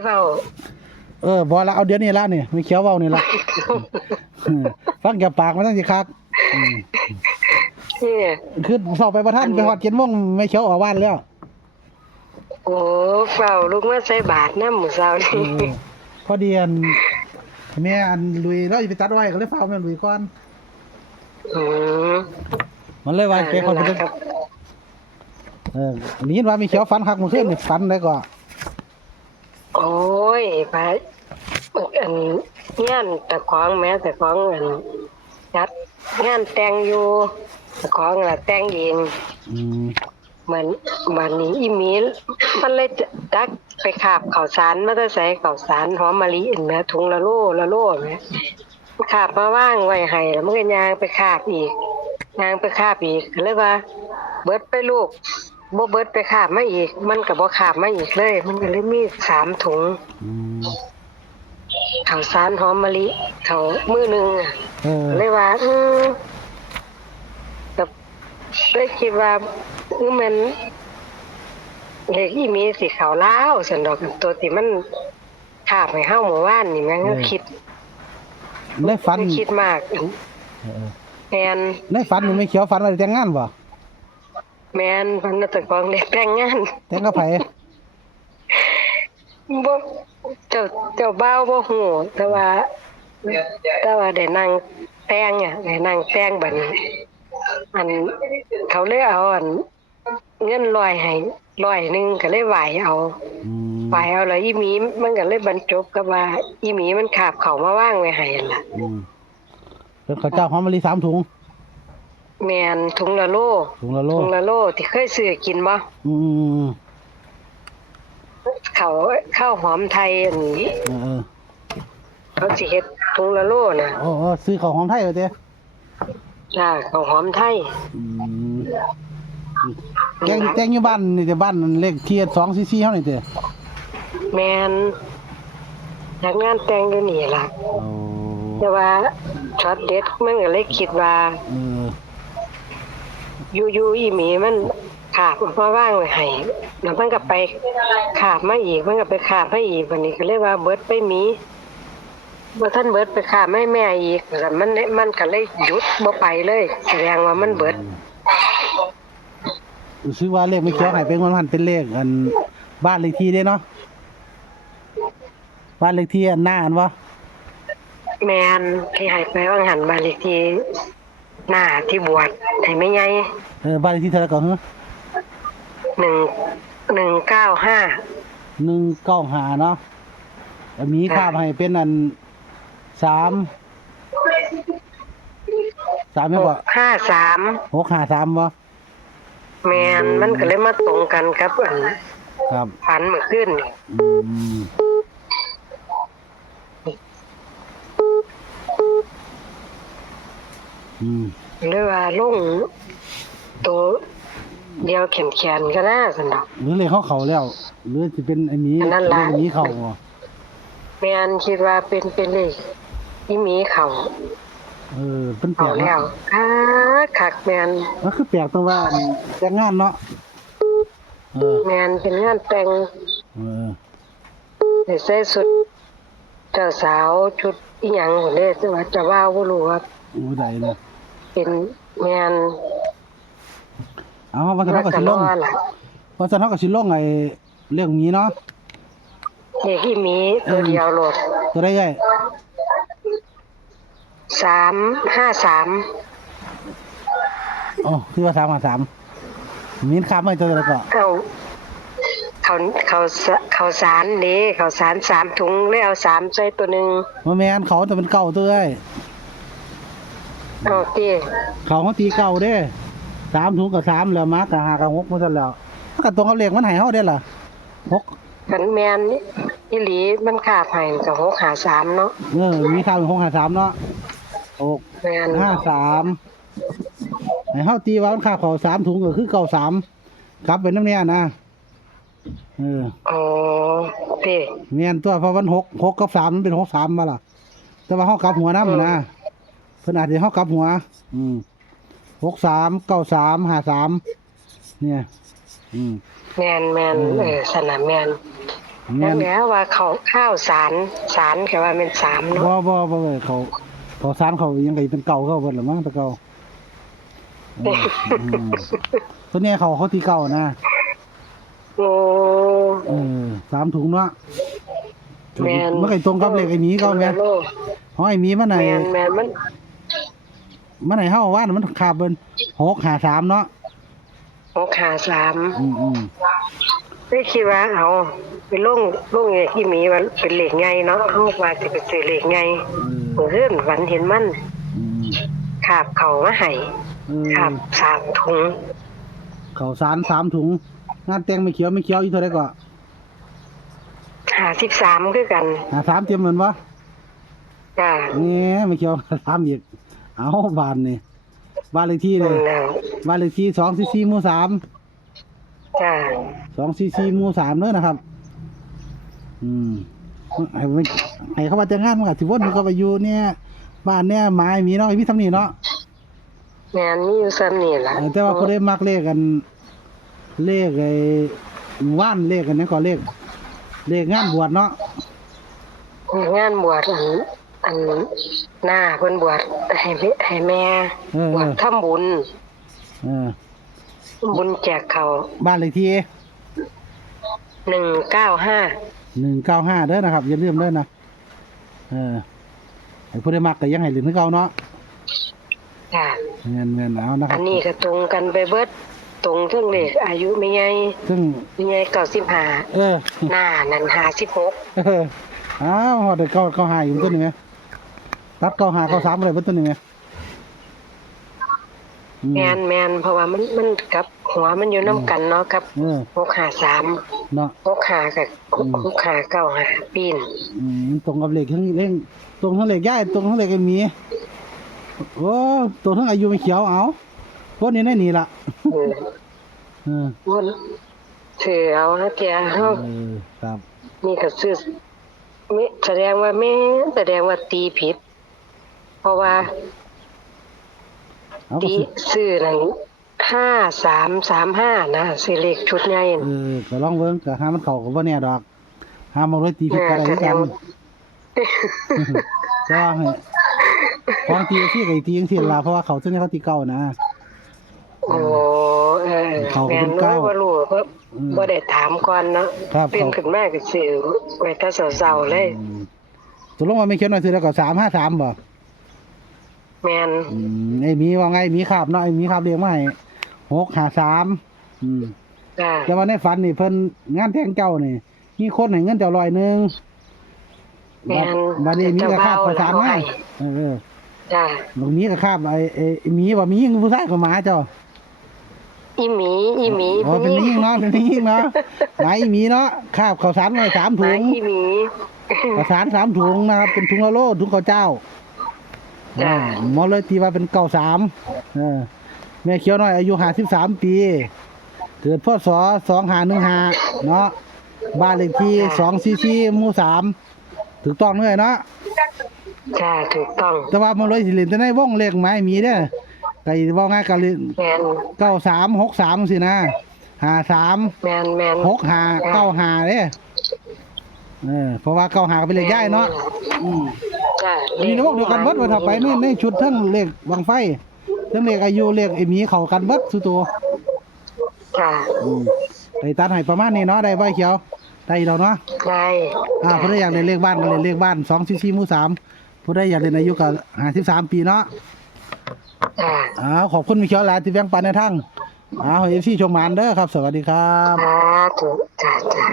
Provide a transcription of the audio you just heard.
ที่เฝ้าเออบ่ละเอาเดี๋ยวนี้ละนี่ไม่เขียวเว้านี่ละอืมฟังแกปากมันตั้งสิคักอืมนี่ คือสอบไปประท่านไปฮอด7:00นไม่เขียวออกบ้านแล้วโอ้เฝ้าลูกมาใส่บาทน้ำหมูเช้าเอนี่อพอดีอันแม่อันลุยเราสิไปตัดไว้ก็เลยฟ้าวแม่ลุยก่อน อืมมันเลยว่าแกเขาไปครับ เออได้ยินว่ามีเขียวฟันคักเมื่อคืนนี่ฟันได้ก็ โอ้ยไปอันงานแต่ของแม้แต่ของอันจัดงานแต่งอยู่แต่ของละแต่งเองอืมเหมือนวันนี้อีมีลมันเลยดักไปขาบข่าวสารมาได้ใส่ข่าวสารหอมมะลิเห็นไหมถุงละโลละโลไหมมันขาบมาว่างไว้ให้แล้วมันก็ยางไปขาบอีกยางไปขาบอีกก็เลยว่า เบิดไปลูก บ่เบิดไปขาบมาอีก มันก็บ่ขาบมาอีกเลย มันก็เลยมีสามถุงอืมข่าวสารหอมมะลิเขามือหนึงอะ เออเลยว่าอืมกับเลยคิดว่าอือมันเลขอีมีสิเขาเล้าวสันดอกตัวที่มันขาบให้เฮ้าหมู่บ้านนี่แม่งก็คิดได้ฟันไม่คิดมากเออแมนได้ฟันนี่ไม่เขียวฟันอะไรแต่งงานบ่ แมนพันธุ์ตะกองเด็กแต่งงานแต่งกับไผบ่เจ้าเจ้าบ่าวบ่ฮู้แต่ว่า แต่ว่าได้นั่งแต่งอะได้นั่งแต่งบัดนี้อันเขาเลยเอาอันเงินร้อยให้ร้อยหนึงก็เลยไหวเอาอืมไหวเอาแล้วอีหมีมันก็เลยบรรจบกับว่า อีหมีมันขาบเขามาว่างไว้ให้นั่นล่ะอืมเป็นข้าวเจ้าหอมมะลิสามถุง แม่นถุงละโลถุงละโลถุงละโลที่เคยซื้อกินบ่อืมเขาข้าวหอมไทยอันนี้เออเออเขาสิเฮ็ดถุงละโลน่ะโอ้โอ้ซื้อข้าวหอมไทยเหรอเจ๊จ้าข้าวหอมไทยอืมแกงแกงอยู่บ้านนี่แต่บ้านเลขที่สองซีซีเท่านี่เจ๊แม่นจากงานแต่งอยู่นี่ล่ะโอ้แต่ว่าช็อตเด็ดมันก็เลยคิดว่าเอออยู่อยู่อีหมีมันขาบมาว่างไว้ให้แล้วมันก็ไปขาบมาอีกมันก็ไปขาบให้อีกวันนี้ก็เลยว่าเบิดไปหมีบ่ท่านเบิดไปขาบให้แม่อีกแล้วมันเลยมันก็เลยหยุดบ่ไปเลย แสดงว่ามันเบิดรู้สึกว่าเลขไม่เขียวให้เป็นวันพันเป็นเลขอันบ้านเลขที่เด้เนาะบ้านเลขที่อันหน้าอันวะแมนที่ให้ไปว่างหันบานเลขที่ หน้าที่บวชให้ไม่ใหญ่เออบ้านเลขที่เท่าไหร่ก่อนเหรอหนึ่งหนึ่งเก้าห้าหนึ่งเก้าหาเนาะแล้วมีข้ามให้เป็นอันสามสามหยังบ่กห้าสามหกหาสามบ่แมนมันก็เลยมาตรงกันครับอันครับฝันเมื่อคืนนี่อืม อืมเรียกว่าลงตัวเดียวแขนแขนๆก็น่าสนุกหรือเลขเขาเขาแล้ว หรือจะเป็นอันนี้อันนั้นล่ะเลขอันนี้เขาบ่แมนคิดว่าเป็นเป็นเลขที่มีเขาเออเป็นแปลเขากแล้วเนาะคักคักแมนมันคือแปลกตรงว่าแต่งงานเนาะเออแมนเป็นงานแต่งเออได้ใส่สุดเจ้าสาวชุดอีหยังคนนี้แต่ว่าเจะว่าบ่รู้ว่าอู้ใดนะ เป็นแมนเอาวันสันเขาก็สิลงว่าล่ะวันสันเขาก็สิลงไอ้เรื่องนี้เนาะเด็กที่มีตัวเดียวโหลดตัวได้ไงสามห้าสามอ๋อคือว่าสามหาสามมีนข้ามไม่ตัวอะไรก็เขาเขาเขาสเขาสารนี่เขาสารสามถุงแล้วเอาสามใส่ตัวหนึ่งมาแมนเขาจะเป็นเก่าตัวไอ้ เอาตีเขาเขาตีเก่าเด้สามถุงกับสามแล้วมากับหากับหกมันสั่นแล้วถ้ากับตรงกับเลขมันใหายเขาได้ล่ะหกขันแมนอีหลีมันขาบให้กับหกหาสามเนาะเออมีข้าวเป็นหกหาสามเนาะหกแมนห้าสามไอ้เฮาตีว่ามันค่าเขาสามถุงก็คือเก่าสามกลับเป็นน้ำเนี้ยนะเออโอ้ตีเนียนตัวเพราะมันหกหกกับสามมันเป็นหกสามมาล่ะ แต่ว่าเฮากลับหัวน้ำนะ เพิ่นอาจจะเฮากลับหัว อืมหกสามเก้าสามห้าสามเนี่ย อืม แมนแมนเออสนามแมนเแม่แล้วนแล้วว่าเขาข้าวสารสารก็ว่าเป็นสามเนาะบ่บ่บ่เลยเขาเขาสารเขายังไงเป็นเก่าเขาเบิดละมั้งแตะเก่าอืมอืมตัวเนี้ยเขาเขาตีเก่านะโอ้ เออสามถุงเนาะแม่น มันก็ตรงกับเลขไอ้หมีเก่าแม่นโลเพราะไอ้หมีมันไหนแมนแมนมัน มันไหนเฮาว่าน่ะมันขาบเบิ่น6 5 3เนาะหกขาสามอืมอืมไม่คิดว่าเอาไปลงลงไงที่มีว่าเป็นเหล็กไงเนาะเขาว่าจะเป็นเศษเหล็กไงเอเมื่อเฮือนฝันเห็นมันอืมขาบเขามาให้เออขาบสามถุงเขาสารสามถุงงานแต่งไม่เขียวไม่เขียวอีเท่าไดก็หาสิบสามคือกันหาสามเตรียมเหมือนบ่จ้านี่ไม่เขียวสามอีก เอาบ้านนี่บ้านเลขที่เลนั่ยนแล้วบ้านเลขที่244หมู่3จ้า244หมู่3เด้อนะครับ อืมให้มันให้เขามาแต่งงานมันก็สิวนเขาไปอยู่เนี่ยบ้านเนี่ยหมายมีเนาะมีทำนี่เนาะแมนมีอยู่ซ้ำนี่ล่ะเออแต่ว่าผู้ใดมักเลขกัน เลขไอ้ว่านเลขกันนั่นก็เลขเลขงานบวชเนาะงานบวชอันอัน หน้าเพิ่นบวชให้แม่ให้แม่เออบวชทำบุญเออบุญแจกเขาบ้านเลขที่หนึ่งเก้าห้าหนึ่งเก้าห้าเด้อนะครับอย่าลืมเด้อนะเออให้ผู้ใดมักก็ยังให้เหรียญคือเก่าเนาะจ้าเงินเงินเอานะคอัรับนนี้ก็ตรงกันไปเบิดตรงเรื่องเลขอายุไม่ใหญ่ซึ่ง ไม่ใหญ่เก้าสิบห้าเออ หน้านั่นห้าสิบหกเอออ้าวฮอดได้เก้าเก้าห้าอยู่ต้นนี่ไหม ตัดเก้าห้าเก้าสามอะไรบนต้นนี่ไหมอืม แมนแมนเพราะว่ามันมันกับหัวมันอยู่น้ำกันเนาะกับเออ หกขาสามเนาะ หกขากับอืม หกขาเก้าหาปีนอืมตรงกับเหล็กทั้งเร่งตรงทั้งเหล็กย่ายตรงทั้งเหล็กไอ้หมีโอ้ตรงทั้งอายุไม่เขียวเอาพวกนี้ได้หนีละเออเออวนถือเอานะเจ้าเฮาเออครับนี่ก็ซื้อไม่แสดงว่าแม่แสดงว่าตีผิด เพราะว่าเอาก็ตีสิซื้อนั่นห้าสามสามห้านะซื้อเลขชุดใหญ่เอน่ะ อก็ลองเบิ่งก็หามันเข้าก็บ่แน่ดอกหามาเลยตีผิดก็ได้คือกันก็ให้ของตีที่ก็ตีจังซี่ล่ะเพราะว่าเขาเส้นนี้เขาตีเก่านะ โอ้เออเขาก็แม่เป็นนเก้าว่าบ่รู้เพราะอืมบ่ได้ถามก่อนเนาะครับ เป็นเขาขึ้นมาก็ซื้อไว้แต่เช้าๆเลย อืมตกลงว่าไม่เขียนหน่อยซื้อแล้วก็353บ่ แม่นอืมไอ้หมีว่าไงหมีขาบเนาะไอ้หมีขาบเรียกมาให้653อืม จ้าแต่ว่าในฝันนี่เพิ่นงานแต่งเจ้านี่มีคนให้เงินเจ้าร้อยหนึงแม่นบัดนี้มีก็คาบข้าวสารเจ้ามาเบาเออเออจ้าบางมีก็คาบไอ้ไอ้ไอ้หมีว่ามียิงผู้ชายก็มาเจ้าอีหมีอีหมีอ๋อเป็นยิงเนาะเป็นยิงเนาะหมายอีหมีเนาะคาบข้าวสารมาสามหถุมางอีหมีข้าวสารสามถุงนะครับเป็นถุงละโลถุงข้าวเจ้า จ้ะ อ่าหมอเลยตีว่าเป็นเก้าสามเออแม่เขียวน้อยอายุห้าสิบสามปี เกิดพศสองห้าหนึ่งห้าเนาะบ้านเลขที่สองซีซีหมู่สามถูกต้องเลยเนาะ จ้าถูกต้องแต่ว่ามันเลยสิเล่นแต่ในวงเลขไม้มีเด้อไก่ว่าง่ายกันเลยแมนเก้าสามหกสามสินะห้าสาม แมนแมน หกห้าเก้าห้าเด้เออเพราะว่าเก้าห้าก็เป็นเลขย่ายเนาะอืม จ้ามีในวงเดียวกันเบิดว่าถ้าไปในในชุดทั้งเลขบังไฟทั้งเลขอายุเลขไอ้หมีเข้ากันเบิดสุดตัวจ้าอืมไอ้ตัดให้ประมาณนี้เนาะได้บ่เขียวได้แล้วเนาะ ได้อ่าผู้ใดอยากเล่นเลขบ้านก็เล่นเลขบ้านสองสี่สี่หมู่สามผู้ใดอยากเล่นอายุก็ห้าสิบสามปีเนาะจ้าอ้าวขอบคุณมีเขียวหลายที่แบ่งปันในทั้งอ้าวเอฟซีชมหมานเด้อครับ สวัสดีครับ สาธุจ้าจ้า